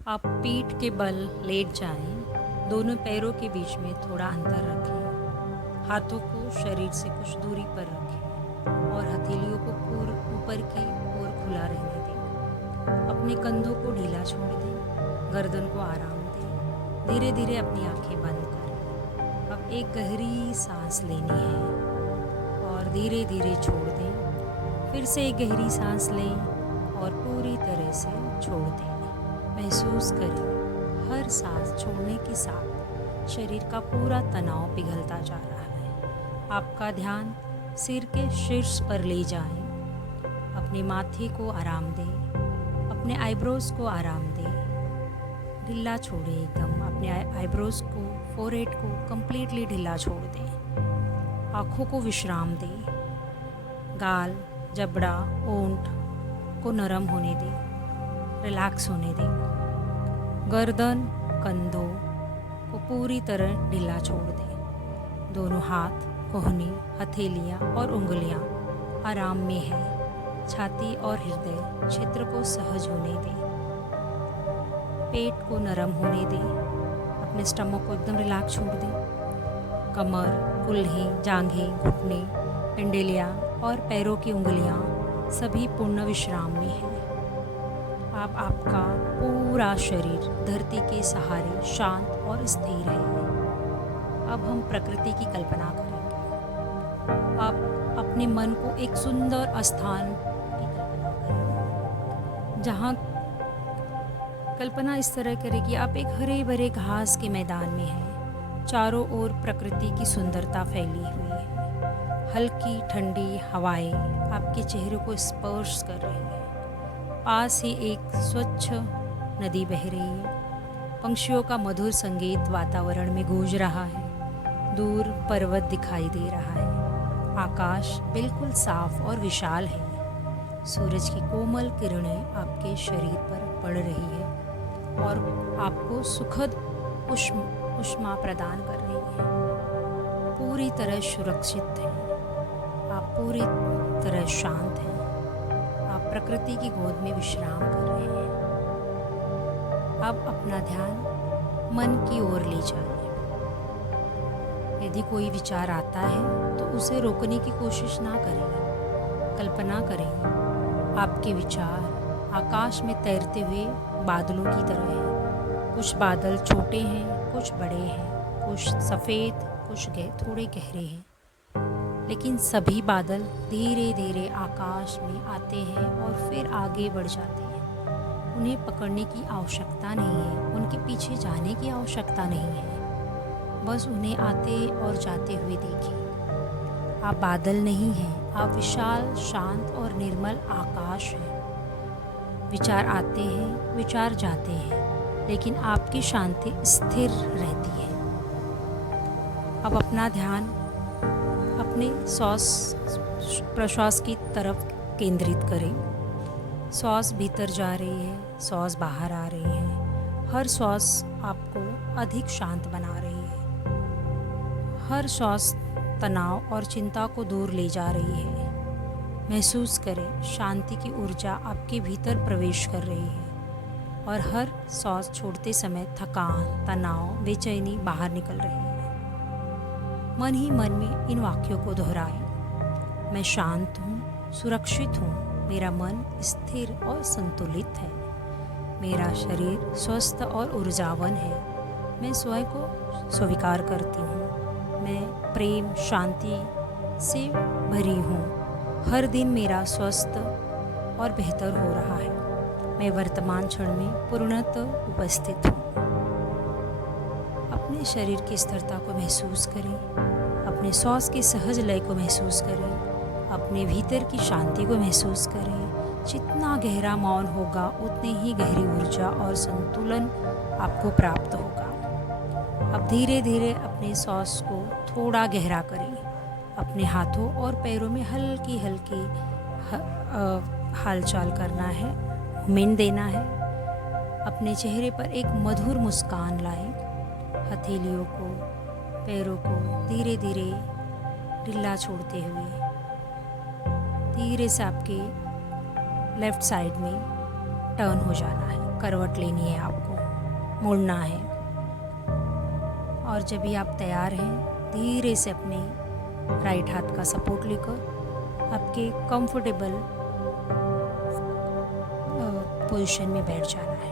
आप पीठ के बल लेट जाएं, दोनों पैरों के बीच में थोड़ा अंतर रखें, हाथों को शरीर से कुछ दूरी पर रखें और हथेलियों को ऊपर की ओर खुला रहने दें। अपने कंधों को ढीला छोड़ दें, गर्दन को आराम दें। धीरे धीरे अपनी आंखें बंद करें। अब एक गहरी सांस लेनी है और धीरे धीरे छोड़ दें। फिर से एक गहरी सांस लें और पूरी तरह से छोड़ दें। महसूस करें हर सांस छोड़ने के साथ शरीर का पूरा तनाव पिघलता जा रहा है। आपका ध्यान सिर के शीर्ष पर ले जाएं। अपने माथे को आराम दें, अपने आईब्रोज को आराम दें। ढीला छोड़ें एकदम अपने आईब्रोज को, फोरहेड को कंप्लीटली ढीला छोड़ दें। आँखों को विश्राम दें। गाल, जबड़ा, ओंठ को नरम होने दें, रिलैक्स होने दें। गर्दन, कंधों को पूरी तरह ढीला छोड़ दें। दोनों हाथ, कोहनी, हथेलियाँ और उंगलियाँ आराम में हैं। छाती और हृदय क्षेत्र को सहज होने दें। पेट को नरम होने दें। अपने स्टमक को एकदम रिलैक्स छोड़ दें। कमर, कुल्ही, जांघें, घुटने, पिंडलियाँ और पैरों की उंगलियाँ सभी पूर्ण विश्राम में हैं। अब आपका पूरा शरीर धरती के सहारे शांत और स्थिर है। अब हम प्रकृति की कल्पना करेंगे। आप अपने मन को एक सुंदर स्थान की कल्पना करें, जहाँ कल्पना इस तरह करें कि आप एक हरे भरे घास के मैदान में हैं। चारों ओर प्रकृति की सुंदरता फैली हुई है। हल्की ठंडी हवाएं आपके चेहरे को स्पर्श कर रही हैं। पास ही एक स्वच्छ नदी बह रही है। पंछियों का मधुर संगीत वातावरण में गूंज रहा है। दूर पर्वत दिखाई दे रहा है। आकाश बिल्कुल साफ और विशाल है। सूरज की कोमल किरणें आपके शरीर पर पड़ रही है और आपको सुखद उष्मा प्रदान कर रही है। पूरी तरह सुरक्षित हैं। आप पूरी तरह शांत हैं। आप प्रकृति की गोद में विश्राम कर रहे हैं। अब अपना ध्यान मन की ओर ले जाएं। यदि कोई विचार आता है तो उसे रोकने की कोशिश ना करें। कल्पना करें आपके विचार आकाश में तैरते हुए बादलों की तरह हैं। कुछ बादल छोटे हैं, कुछ बड़े हैं, कुछ सफ़ेद, कुछ थोड़े गहरे हैं, लेकिन सभी बादल धीरे धीरे आकाश में आते हैं और फिर आगे बढ़ जाते हैं। उन्हें पकड़ने की आवश्यकता नहीं है, उनके पीछे जाने की आवश्यकता नहीं है। बस उन्हें आते और जाते हुए देखिए। आप बादल नहीं हैं, आप विशाल, शांत और निर्मल आकाश हैं। विचार आते हैं, विचार जाते हैं, लेकिन आपकी शांति स्थिर रहती है। अब अपना ध्यान अपने श्वास प्रश्वास की तरफ केंद्रित करें। श्वास भीतर जा रही है, श्वास बाहर आ रही है। हर श्वास आपको अधिक शांत बना रही है। हर श्वास तनाव और चिंता को दूर ले जा रही है। महसूस करें शांति की ऊर्जा आपके भीतर प्रवेश कर रही है और हर श्वास छोड़ते समय थकान, तनाव, बेचैनी बाहर निकल रही है। मन ही मन में इन वाक्यों को दोहराएं। मैं शांत हूँ, सुरक्षित हूँ, मेरा मन स्थिर और संतुलित है, मेरा शरीर स्वस्थ और ऊर्जावान है, मैं स्वयं को स्वीकार करती हूँ, मैं प्रेम, शांति से भरी हूँ, हर दिन मेरा स्वस्थ और बेहतर हो रहा है, मैं वर्तमान क्षण में पूर्णतः उपस्थित हूँ। अपने शरीर की स्थिरता को महसूस करें। अपने श्वास के सहज लय को महसूस करें। अपने भीतर की शांति को महसूस करें। जितना गहरा मौन होगा उतनी ही गहरी ऊर्जा और संतुलन आपको प्राप्त होगा। अब धीरे धीरे अपने श्वास को थोड़ा गहरा करें। अपने हाथों और पैरों में हल्की हल्की हालचाल करना है, मूवमेंट देना है। अपने चेहरे पर एक मधुर मुस्कान लाएं। हथेलियों को, पैरों को धीरे धीरे ढीला छोड़ते हुए धीरे से आपके लेफ़्ट साइड में टर्न हो जाना है। करवट लेनी है, आपको मुड़ना है। और जब भी आप तैयार हैं, धीरे से अपने राइट हाथ का सपोर्ट लेकर आपके कंफर्टेबल पोजीशन में बैठ जाना है।